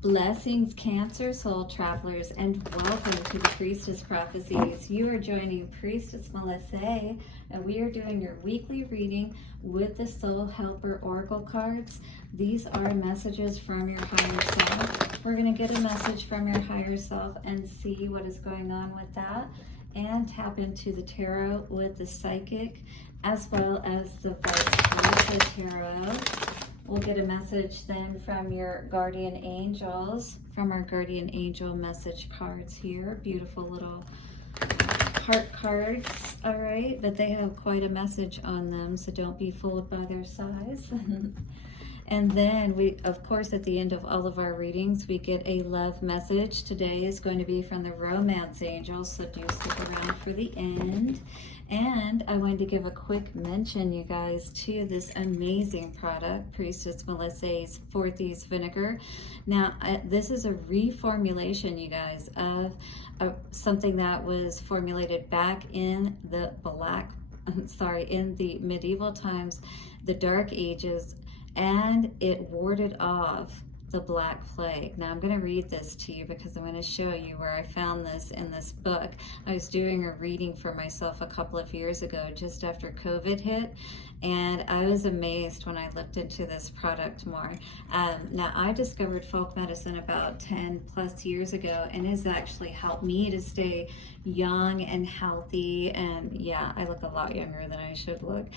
Blessings, Cancer soul travelers, and welcome to the Priestess Prophecies. You are joining Priestess Melissae, and we are doing your weekly reading with the Soul Helper Oracle cards. These are messages from your higher self. We're going to get a message from your higher self and see what is going on with that, and tap into the tarot with the psychic, as well as the vice versa tarot. We'll get a message then from your guardian angels, from our guardian angel message cards here. Beautiful little heart cards, all right? But they have quite a message on them, so don't be fooled by their size. And then we, of course, at the end of all of our readings, we get a love message. Today is going to be from the romance angels, so do stick around for the end. And I wanted to give a quick mention, you guys, to this amazing product, Priestess Melissae's Forties Vinegar. Now, this is a reformulation, you guys, of something that was formulated back in the in the medieval times, the Dark Ages, and it warded off the Black Plague. Now I'm going to read this to you because I'm going to show you where I found this in this book. I was doing a reading for myself a couple of years ago, just after COVID hit, and I was amazed when I looked into this product more. Now, I discovered folk medicine about 10 plus years ago, and it's actually helped me to stay young and healthy, and yeah, I look a lot younger than I should look.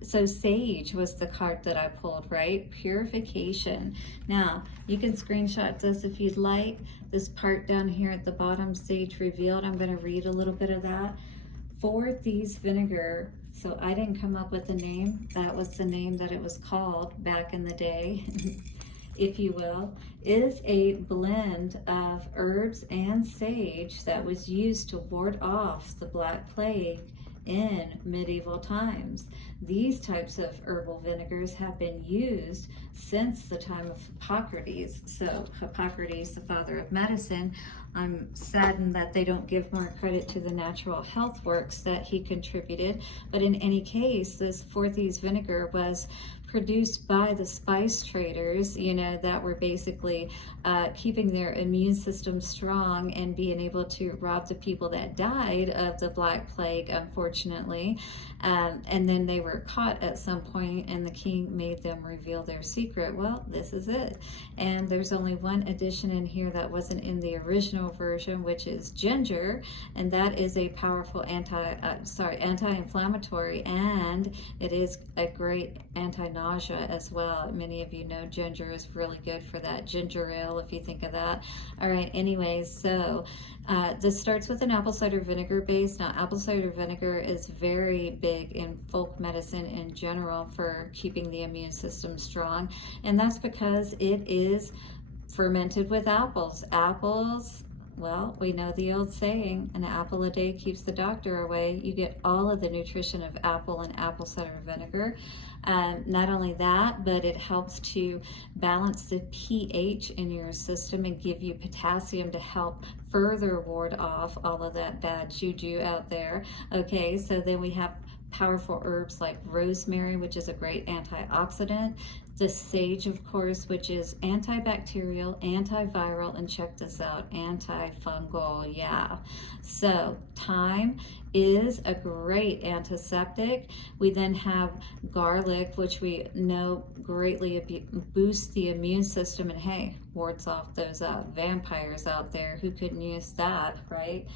So sage was the card that I pulled, right? Purification. Now, you can screenshot this if you'd like. This part down here at the bottom, sage revealed, I'm going to read a little bit of that. Forties Vinegar, so I didn't come up with the name. That was the name that it was called back in the day, if you will, is a blend of herbs and sage that was used to ward off the Black Plague in medieval times. These types of herbal vinegars have been used since the time of Hippocrates. So Hippocrates, the father of medicine, I'm saddened that they don't give more credit to the natural health works that he contributed. But in any case, this Forties vinegar was produced by the spice traders, you know, that were basically keeping their immune system strong and being able to rob the people that died of the Black Plague, unfortunately. And then they were caught at some point, and the king made them reveal their secret. Well, this is it. And there's only one addition in here that wasn't in the original version, which is ginger, and that is a powerful anti-inflammatory, and it is a great anti-nausea as well. Many of you know ginger is really good for that. Ginger ale, if you think of that. All right, anyways, so this starts with an apple cider vinegar base. Now, apple cider vinegar is very big in folk medicine in general for keeping the immune system strong, and that's because it is fermented with apples. Apples, well, we know the old saying, an apple a day keeps the doctor away. You get all of the nutrition of apple and apple cider vinegar. Not only that, but it helps to balance the pH in your system and give you potassium to help further ward off all of that bad juju out there. Okay, so then we have powerful herbs like rosemary, which is a great antioxidant. The sage, of course, which is antibacterial, antiviral, and check this out, antifungal, yeah. So thyme is a great antiseptic. We then have garlic, which we know greatly boosts the immune system, and hey, wards off those vampires out there. Who couldn't use that, right?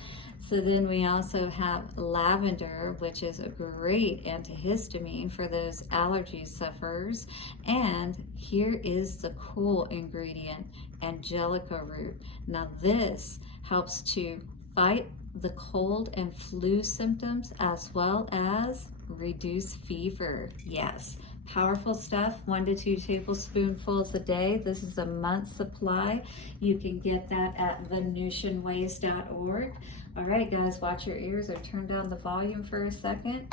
So then we also have lavender, which is a great antihistamine for those allergy sufferers. And here is the cool ingredient, angelica root. Now this helps to fight the cold and flu symptoms as well as reduce fever. Yes, powerful stuff. 1 to 2 tablespoonfuls a day. This is a month's supply. You can get that at venusianways.org. All right, guys, watch your ears or turn down the volume for a second.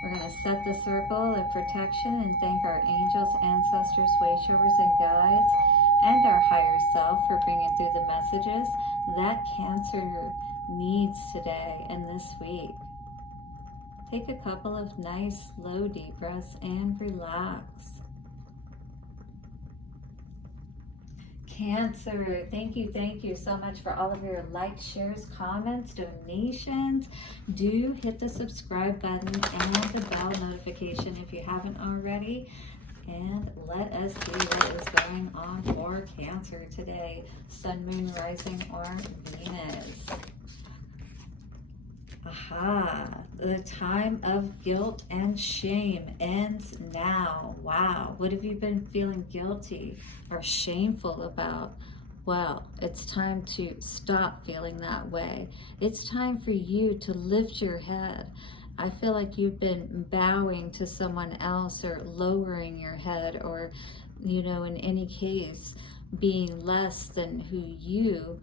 We're going to set the circle of protection and thank our angels, ancestors, wayshowers, and guides, and our higher self for bringing through the messages that Cancer needs today and this week. Take a couple of nice, slow, deep breaths and relax. Cancer. Thank you so much for all of your likes, shares, comments, donations. Do hit the subscribe button and the bell notification if you haven't already. And let us see what is going on for Cancer today. Sun, Moon, Rising, or Venus. Aha, the time of guilt and shame ends now. Wow, what have you been feeling guilty or shameful about? Well, it's time to stop feeling that way. It's time for you to lift your head. I feel like you've been bowing to someone else or lowering your head or, you know, in any case, being less than who you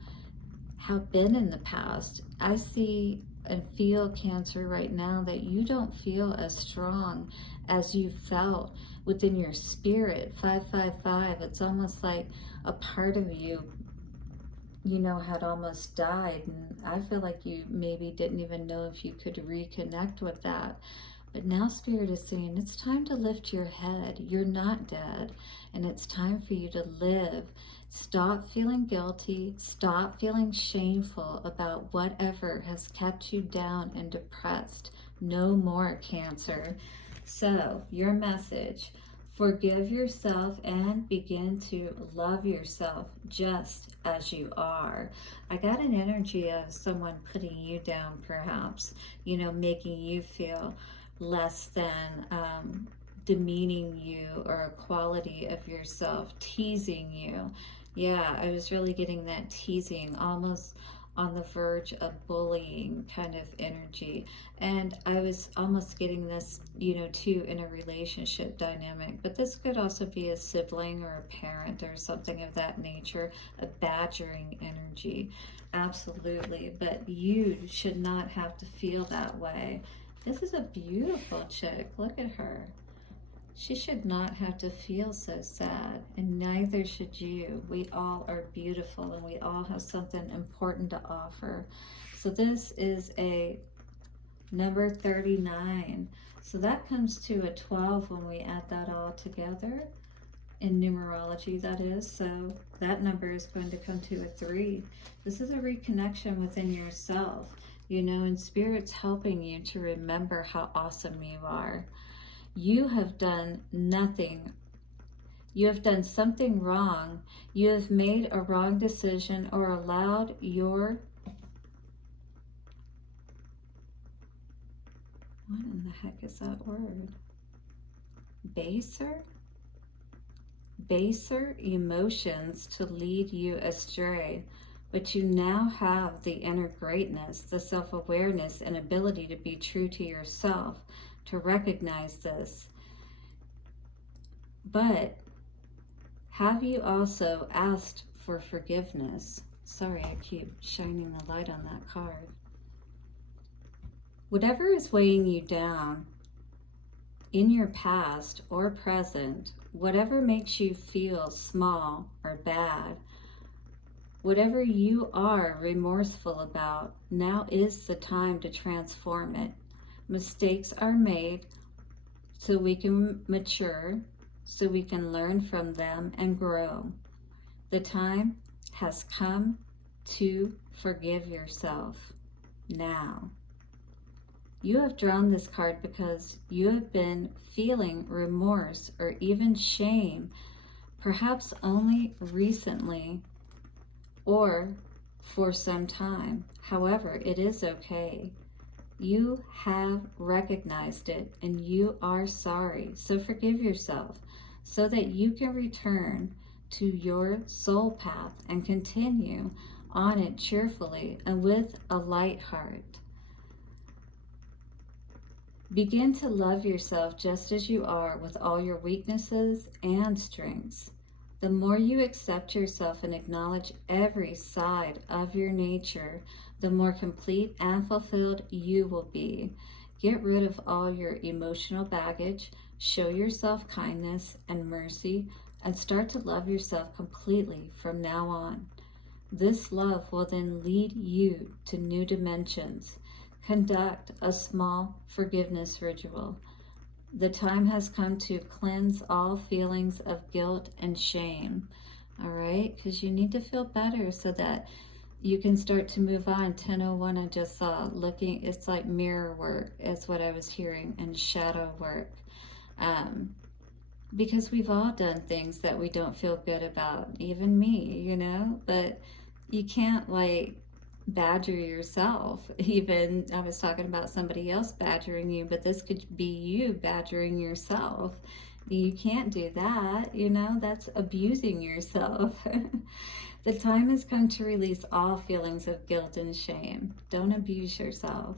have been in the past. I see and feel, Cancer, right now that you don't feel as strong as you felt within your spirit. 555, it's almost like a part of you, you know, had almost died, and I feel like you maybe didn't even know if you could reconnect with that. But now Spirit is saying it's time to lift your head. You're not dead, and it's time for you to live. Stop feeling guilty. Stop feeling shameful about whatever has kept you down and depressed. No more, Cancer. So, your message: forgive yourself and begin to love yourself just as you are. I got an energy of someone putting you down, perhaps, you know, making you feel less than, demeaning you or a quality of yourself, teasing you. Yeah, I was really getting that teasing, almost on the verge of bullying kind of energy. And I was almost getting this, you know, too, in a relationship dynamic. But this could also be a sibling or a parent or something of that nature, a badgering energy. Absolutely. But you should not have to feel that way. This is a beautiful chick. Look at her. She should not have to feel so sad, and neither should you. We all are beautiful, and we all have something important to offer. So this is a number 39. So that comes to a 12 when we add that all together. In numerology, that is. So that number is going to come to a 3. This is a reconnection within yourself, you know, and Spirit's helping you to remember how awesome you are. You have done nothing. You have done something wrong. You have made a wrong decision or allowed your... What in the heck is that word? Baser emotions to lead you astray. But you now have the inner greatness, the self-awareness and ability to be true to yourself, to recognize this. But have you also asked for forgiveness? Sorry, I keep shining the light on that card. Whatever is weighing you down in your past or present, whatever makes you feel small or bad, whatever you are remorseful about, now is the time to transform it. Mistakes are made so we can mature, so we can learn from them and grow. The time has come to forgive yourself now. You have drawn this card because you have been feeling remorse or even shame, perhaps only recently or for some time. However, it is okay. You have recognized it and you are sorry. So forgive yourself so that you can return to your soul path and continue on it cheerfully and with a light heart. Begin to love yourself just as you are, with all your weaknesses and strengths. The more you accept yourself and acknowledge every side of your nature, the more complete and fulfilled you will be. Get rid of all your emotional baggage, show yourself kindness and mercy, and start to love yourself completely from now on. This love will then lead you to new dimensions. Conduct a small forgiveness ritual. The time has come to cleanse all feelings of guilt and shame. all right? Because you need to feel better so that you can start to move on. 1001, I just saw looking, it's like mirror work is what I was hearing, and shadow work. Because we've all done things that we don't feel good about, even me, you know, but you can't like badger yourself. Even I was talking about somebody else badgering you, but this could be you badgering yourself. You can't do that, you know, that's abusing yourself. The time has come to release all feelings of guilt and shame. Don't abuse yourself.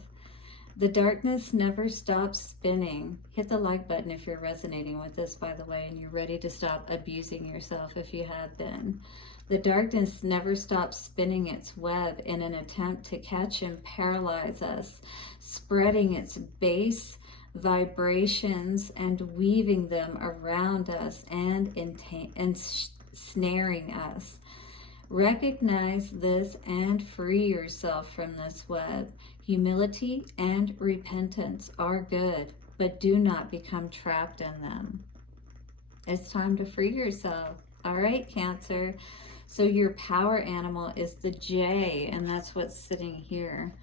The darkness never stops spinning. Hit the like button if you're resonating with this, by the way, and you're ready to stop abusing yourself if you have been. The darkness never stops spinning its web in an attempt to catch and paralyze us, spreading its base vibrations and weaving them around us and snaring us. Recognize this and free yourself from this web. Humility and repentance are good, but do not become trapped in them. It's time to free yourself. All right, Cancer. So your power animal is the J, and that's what's sitting here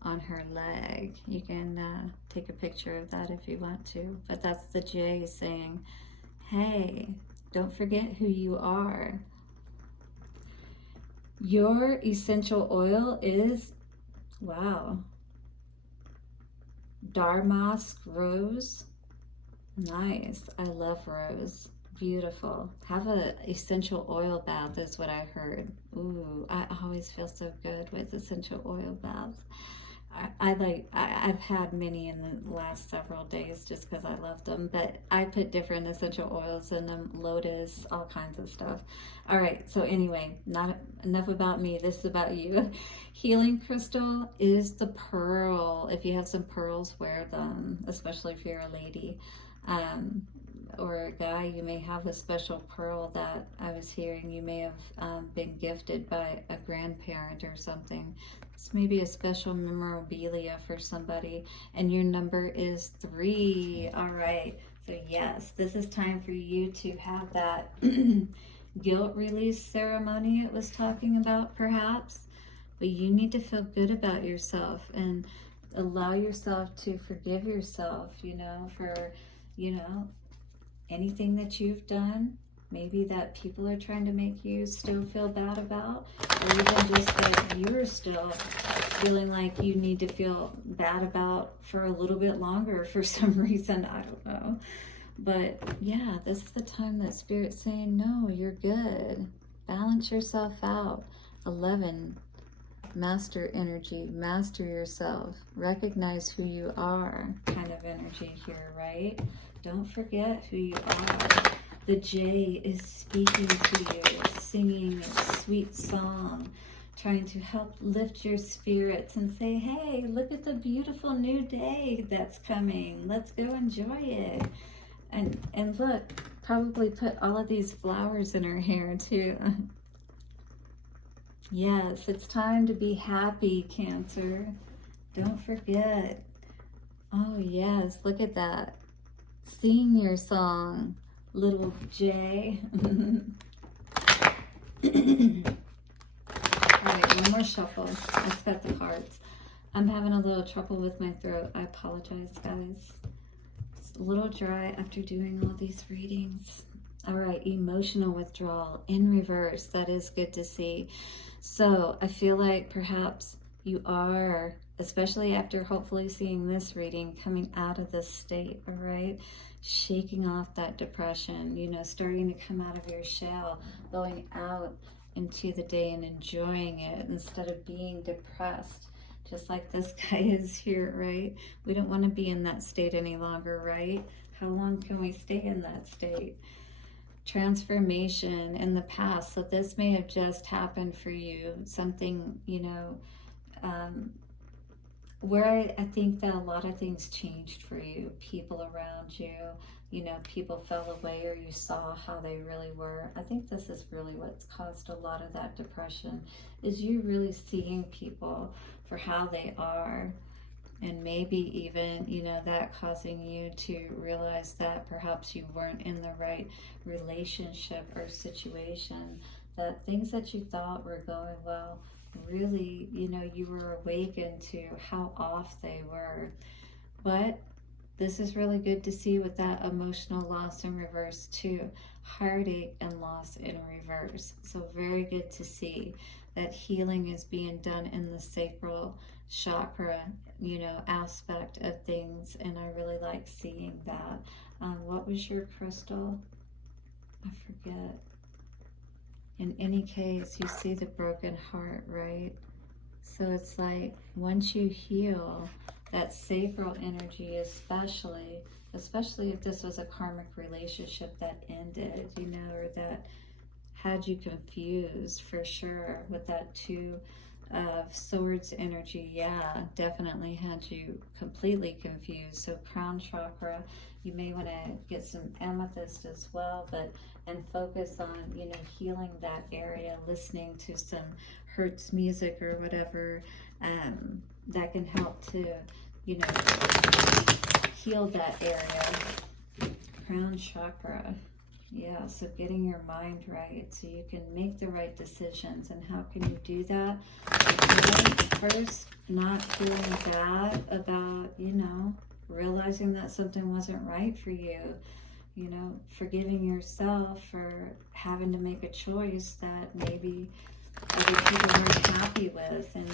on her leg. You can take a picture of that if you want to, but that's the J saying, hey, don't forget who you are. Your essential oil is, wow, Damask rose. Nice. I love rose. Beautiful. Have a essential oil bath is what I heard. Ooh, I always feel so good with essential oil baths. I've had many in the last several days just because I love them, but I put different essential oils in them, lotus, all kinds of stuff. All right, so anyway, not enough about me. This is about you. Healing crystal is the pearl. If you have some pearls, wear them, especially if you're a lady. Or a guy, you may have a special pearl that I was hearing you may have been gifted by a grandparent or something. It's maybe a special memorabilia for somebody, and your number is 3. All right, so yes, this is time for you to have that guilt release ceremony it was talking about, perhaps, but you need to feel good about yourself and allow yourself to forgive yourself, you know, for, you know, anything that you've done, maybe that people are trying to make you still feel bad about, or even just that you're still feeling like you need to feel bad about for a little bit longer for some reason. I don't know. But yeah, this is the time that Spirit's saying, no, you're good. Balance yourself out. 11, master energy, master yourself. Recognize who you are kind of energy here, right? Don't forget who you are. The J is speaking to you, singing a sweet song, trying to help lift your spirits and say, hey, look at the beautiful new day that's coming. Let's go enjoy it. And look, probably put all of these flowers in her hair too. Yes, it's time to be happy, Cancer. Don't forget. Oh yes, look at that. Sing your song, little J. All right, one more shuffle. I've got the cards. I'm having a little trouble with my throat. I apologize, guys. It's a little dry after doing all these readings. All right, emotional withdrawal in reverse. That is good to see. So I feel like perhaps you are, especially after hopefully seeing this reading, coming out of this state, all right? Shaking off that depression, you know, starting to come out of your shell, going out into the day and enjoying it instead of being depressed, just like this guy is here, right? We don't want to be in that state any longer, right? How long can we stay in that state? Transformation in the past. So this may have just happened for you, something, you know, where I think that a lot of things changed for you, people around you, you know, people fell away or you saw how they really were. I think this is really what's caused a lot of that depression, is you really seeing people for how they are, and maybe even, you know, that causing you to realize that perhaps you weren't in the right relationship or situation. that things that you thought were going well, really, you know, you were awakened to how off they were. But this is really good to see with that emotional loss in reverse too. Heartache and loss in reverse. So very good to see that healing is being done in the sacral chakra, you know, aspect of things. And I really like seeing that. What was your crystal? I forget. In any case, you see the broken heart, right? So it's like once you heal that sacral energy, especially if this was a karmic relationship that ended, you know, or that had you confused for sure with that Two of Swords energy. Yeah, definitely had you completely confused. So crown chakra, you may want to get some amethyst as well, and focus on, you know, healing that area, listening to some Hertz music or whatever that can help to, you know, heal that area. Crown chakra. Yeah, so getting your mind right so you can make the right decisions. And how can you do that? First, not feeling bad about, you know, realizing that something wasn't right for you. You know, forgiving yourself for having to make a choice that maybe other people weren't happy with, and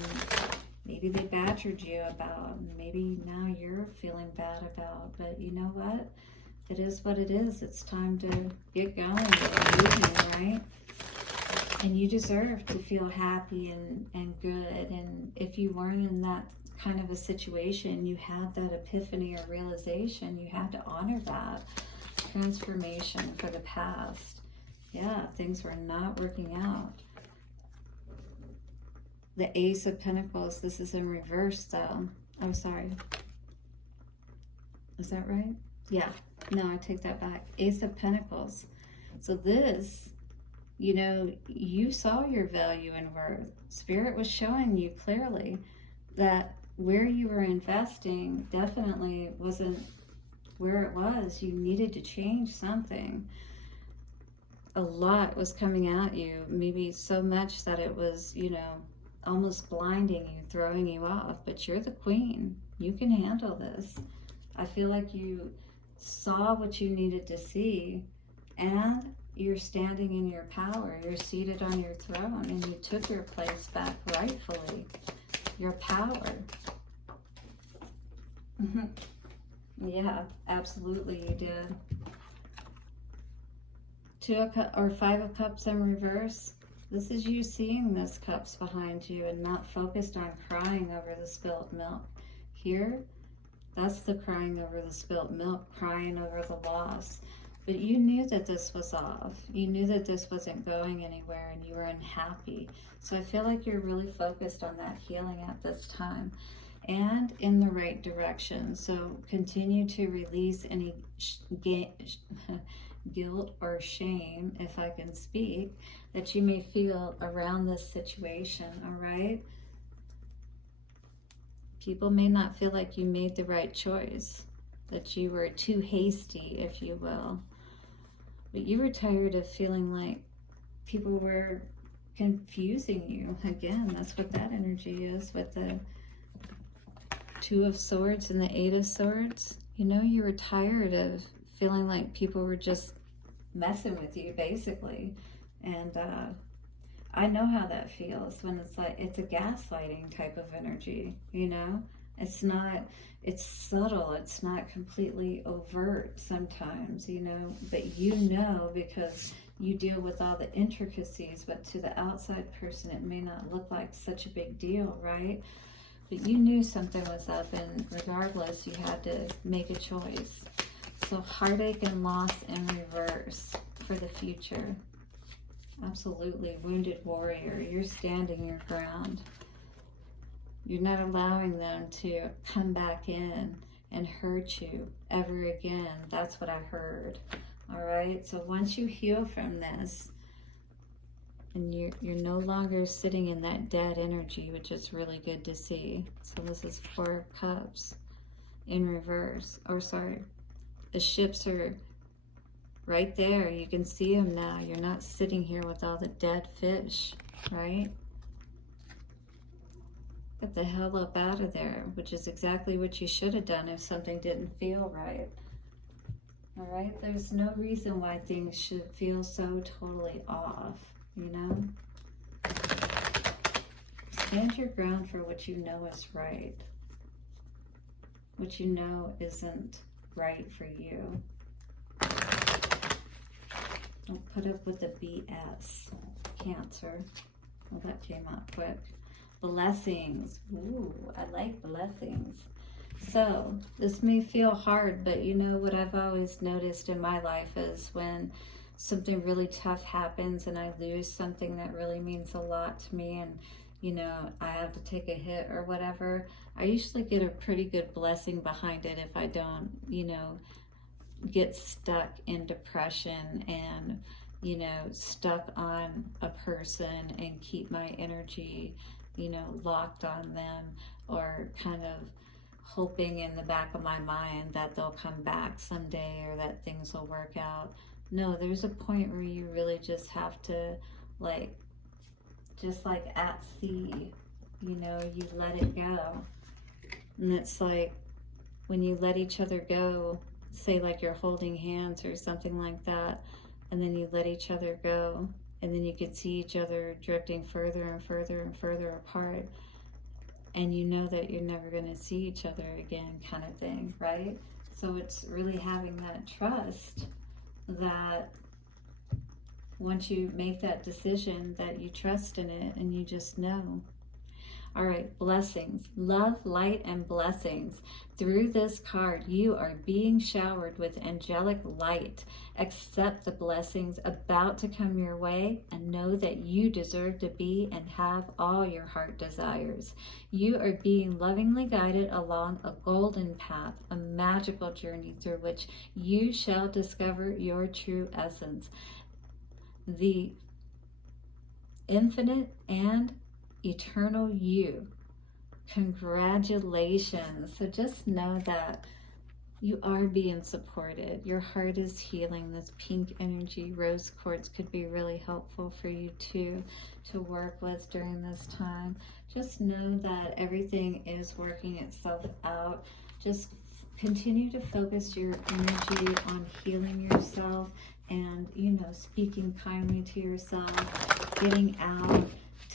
maybe they badgered you about, and maybe now you're feeling bad about. But you know what? It is what it is. It's time to get going, get moving, right? And you deserve to feel happy and good. And if you weren't in that kind of a situation, you had that epiphany or realization, you had to honor that transformation for the past. Yeah, things were not working out. The Ace of Pentacles, this is in reverse though. I'm sorry. Is that right? Yeah. No, I take that back. Ace of Pentacles. So this, you know, you saw your value and worth. Spirit was showing you clearly that where you were investing definitely wasn't where it was. You needed to change something. A lot was coming at you, maybe so much that it was, you know, almost blinding you, throwing you off. But you're the queen. You can handle this. I feel like you saw what you needed to see, and you're standing in your power. You're seated on your throne, and you took your place back rightfully. Your power. Yeah, absolutely you did. Five of Cups in reverse. This is you seeing this cups behind you and not focused on crying over the spilt milk. Here, that's the crying over the spilt milk, crying over the loss. But you knew that this was off. You knew that this wasn't going anywhere, and you were unhappy. So I feel like you're really focused on that healing at this time and in the right direction. So continue to release any guilt or shame, if I can speak, that you may feel around this situation, all right? People may not feel like you made the right choice, that you were too hasty, if you will. But you were tired of feeling like people were confusing you. Again, that's what that energy is with the Two of Swords and the Eight of Swords. You know, you were tired of feeling like people were just messing with you, basically. And I know how that feels when it's like, it's a gaslighting type of energy, you know? It's subtle, it's not completely overt sometimes, you know, but you know, because you deal with all the intricacies, but to the outside person, it may not look like such a big deal, right? But you knew something was up, and regardless, you had to make a choice. So heartache and loss in reverse for the future. Absolutely. Wounded warrior. You're standing your ground. You're not allowing them to come back in and hurt you ever again. That's what I heard. All right. So once you heal from this, and you're no longer sitting in that dead energy, which is really good to see. So this is Four of Cups in reverse. Or sorry, the ships are Right there, you can see them now. You're not sitting here with all the dead fish, right? Get the hell up out of there, which is exactly what you should have done if something didn't feel right. All right, there's no reason why things should feel so totally off, you know? Stand your ground for what you know is right. What you know isn't right for you. Don't put up with the BS. Cancer. Well, that came out quick. Blessings. Ooh, I like blessings. So, this may feel hard, but you know what I've always noticed in my life is when something really tough happens and I lose something that really means a lot to me, and you know, I have to take a hit or whatever, I usually get a pretty good blessing behind it if I don't, you know, get stuck in depression and, you know, stuck on a person and keep my energy, you know, locked on them, or kind of hoping in the back of my mind that they'll come back someday or that things will work out. No, there's a point where you really just have to, like, just like at sea, you know, you let it go. And it's like when you let each other go, say like you're holding hands or something like that, and then you let each other go, and then you could see each other drifting further and further and further apart, and you know that you're never going to see each other again, kind of thing, right? So it's really having that trust that once you make that decision, that you trust in it and you just know. All right, blessings, love, light, and blessings. Through this card, you are being showered with angelic light. Accept the blessings about to come your way and know that you deserve to be and have all your heart desires. You are being lovingly guided along a golden path, a magical journey through which you shall discover your true essence, the infinite and eternal you. Congratulations. So just know that you are being supported. Your heart is healing. This pink energy, rose quartz, could be really helpful for you too to work with during this time. Just know that everything is working itself out. Just continue to focus your energy on healing yourself and, you know, speaking kindly to yourself, getting out.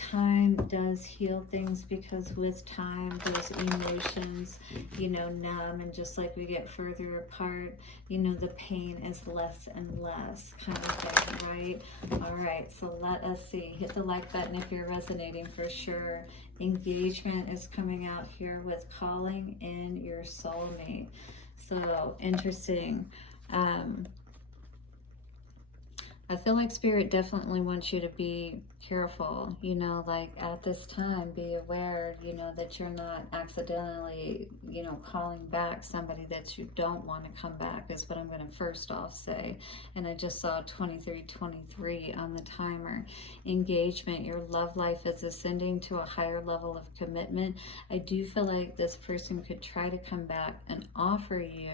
Time does heal things, because with time those emotions, you know, numb, and just like we get further apart, you know, the pain is less and less, kind of thing, right? All right, so let us see. Hit the like button if you're resonating for sure. Engagement is coming out here with calling in your soulmate. So interesting. I feel like Spirit definitely wants you to be careful, you know, like at this time, be aware, you know, that you're not accidentally, you know, calling back somebody that you don't want to come back, is what I'm going to first off say. And I just saw 2323 on the timer. Engagement, your love life is ascending to a higher level of commitment. I do feel like this person could try to come back and offer you,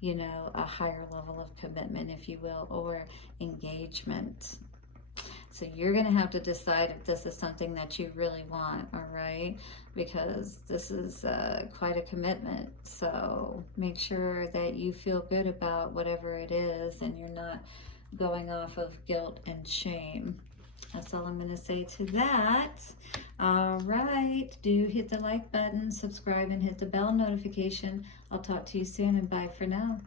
you know, a higher level of commitment, if you will, or engagement. So you're going to have to decide if this is something that you really want, all right? Because this is quite a commitment. So make sure that you feel good about whatever it is and you're not going off of guilt and shame. That's all I'm going to say to that. All right. Do hit the like button, subscribe, and hit the bell notification. I'll talk to you soon, and bye for now.